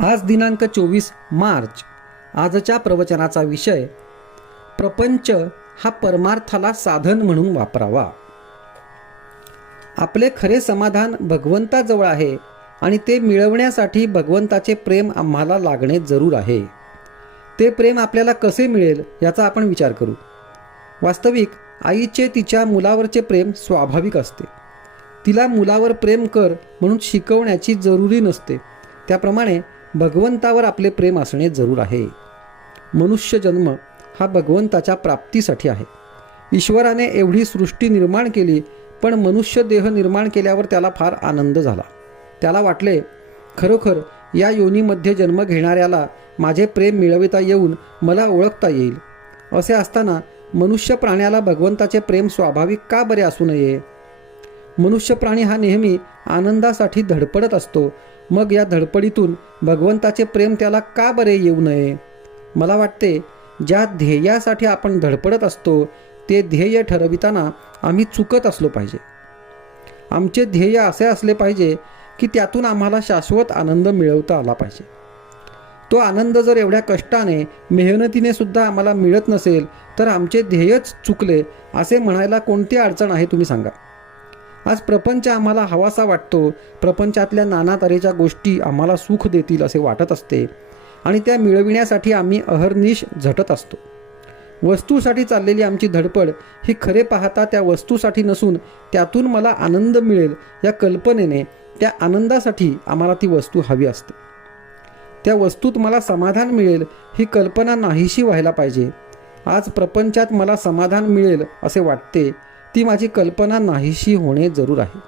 आज दिनांक 24 मार्च. आजच्या प्रवचनाचा विषय प्रपंच हा परमार्थाला साधन म्हणून वापरावा. आपले खरे समाधान भगवंताजवळ आहे आणि ते मिळवण्यासाठी भगवंताचे प्रेम आम्हाला लागणे जरूर आहे. ते प्रेम आपल्याला कसे मिळेल याचा आपण विचार करू. वास्तविक आईचे तिच्या मुलावरचे प्रेम स्वाभाविक असते. तिला मुलावर प्रेम कर म्हणून शिकवण्याची जरुरी नसते. त्याप्रमाणे भगवंतावर आपले प्रेम असणे जरूर आहे. मनुष्य जन्म हा भगवंताच्या प्राप्तीसाठी आहे. ईश्वराने एवढी सृष्टी निर्माण केली, पण मनुष्य देह निर्माण केल्यावर त्याला फार आनंद झाला. त्याला वाटले, खरोखर या योनीमध्ये जन्म घेणाऱ्याला माझे प्रेम मिळविता येऊन मला ओळखता येईल. असे असताना मनुष्य प्राण्याला भगवंताचे प्रेम स्वाभाविक का बरे असू नये? मनुष्य प्राणी हा नेहमी आनंदासाठी धडपडत असतो. मग या धडपडीतून भगवंताचे प्रेम त्याला का बरे येऊ नये? मला वाटते, ज्या ध्येयासाठी आपण धडपडत असतो ते ध्येय ठरविताना आम्ही चुकत असलो पाहिजे. आमचे ध्येय असे असले पाहिजे की त्यातून आम्हाला शाश्वत आनंद मिळवता आला पाहिजे. तो आनंद जर एवढ्या कष्टाने मेहनतीने सुद्धा आम्हाला मिळत नसेल तर आमचे ध्येयच चुकले असे म्हणायला कोणती अडचण आहे तुम्ही सांगा. आज प्रपंच आम्हाला हवासा वाटतो. प्रपंचातल्या नाना तऱ्हेच्या गोष्टी आम्हाला सुख देतील असे वाटत असते आणि त्या मिळविण्यासाठी आम्ही अहर्निश झटत असतो. वस्तूसाठी चाललेली आमची धडपड ही खरे पाहता त्या वस्तूसाठी नसून त्यातून मला आनंद मिळेल या कल्पनेने, त्या आनंदासाठी आम्हाला ती वस्तू हवी असते. त्या वस्तूत मला समाधान मिळेल ही कल्पना नाहीशी व्हायला पाहिजे. आज प्रपंचात मला समाधान मिळेल असे वाटते, ती माझी कल्पना नाहीशी होणे जरूर आहे.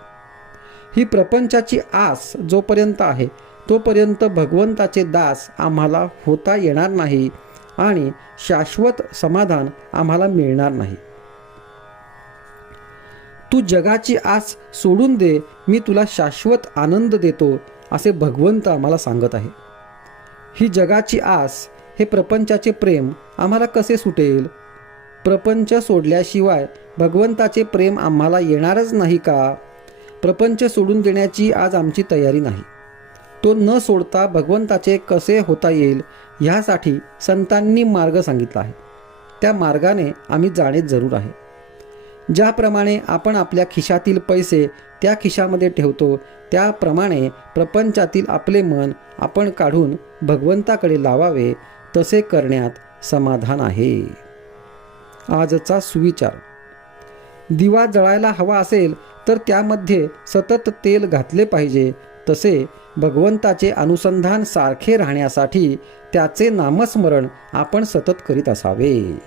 ही प्रपंचाची आस जोपर्यंत आहे तोपर्यंत भगवंताचे दास आम्हाला होता येणार नाही आणि शाश्वत समाधान आम्हाला मिळणार नाही. तू जगाची आस सोडून दे, मी तुला शाश्वत आनंद देतो असे भगवंत आम्हाला सांगत आहे. ही जगाची आस, हे प्रपंचाचे प्रेम आम्हाला कसे सुटेल? प्रपंच सोडल्याशिवाय भगवंताचे प्रेम आम्हाला येणारच नाही का? प्रपंच सोडून देण्याची आज आमची तयारी नाही. तो न सोडता भगवंताचे कसे होता येईल ह्यासाठी संतांनी मार्ग सांगितला आहे. त्या मार्गाने आम्ही जाणे जरूर आहे. ज्याप्रमाणे आपण आपल्या खिशातील पैसे त्या खिशामध्ये ठेवतो, त्याप्रमाणे प्रपंचातील आपले मन आपण काढून भगवंताकडे लावावे. तसे करण्यात समाधान आहे. आजचा सुविचार. दिवा जळायला हवा असेल तर त्यामध्ये सतत तेल घातले पाहिजे. तसे भगवंताचे अनुसंधान सारखे राहण्यासाठी त्याचे नामस्मरण आपण सतत करीत असावे.